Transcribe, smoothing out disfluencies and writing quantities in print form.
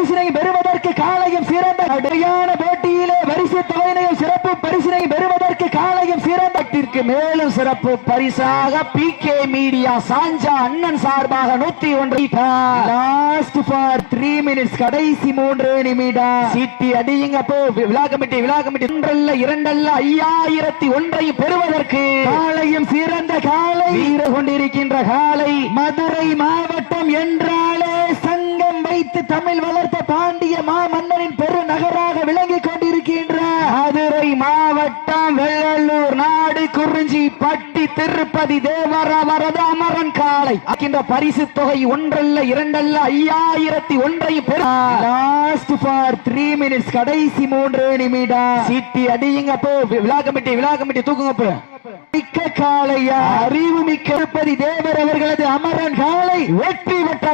பரிசினை பெறுவதற்கு காலையும் சிறந்த கடுமையான போட்டியிலே பரிசு தொகையினையும் சிறப்பு பரிசினை பெறுவதற்கு காலையும் சிறந்தத்திற்கு மேலும் சிறப்பு பரிசாக PK மீடியா சாஞ்சா அண்ணன் சார்பாக 101 லாஸ்ட் ஃபார் 3 மினிட்ஸ் கடைசி 3 நிமிடம் சீட்டி அடியுங்க போ விழா கமிட்டி ஒன்றல்ல இரண்டல்ல 5001 பெறுவதற்கு காலையும் சிறந்த காலை வீர கொண்டிருக்கின்ற காலை மதுரை மாவட்டம் என்றாலே சங்கம் வைத்து தமிழ் வளர்த்த பாண்டிய மாமன்னனின் பெருநகராக விளங்கிக் கொண்டிருக்கின்ற மதுரை மாவட்டம் வெள்ளலூர் நாடு குறிஞ்சி பட்டி திருப்பதி தேவரவரத அமரன் காலை பரிசு தொகை ஒன்றல்ல இரண்டல்ல 5001 லாஸ்ட் ஃபார் 3 மினிட்ஸ் கடைசி 3 நிமிடம் சீட்டி அடியுங்க போ விழா கமிட்டி தூக்குங்க போ மிக்க காளையா அறிவு மிக்க திருப்பதி தேவர் அவர்களது அமரன் காலை வெற்றி பெற்ற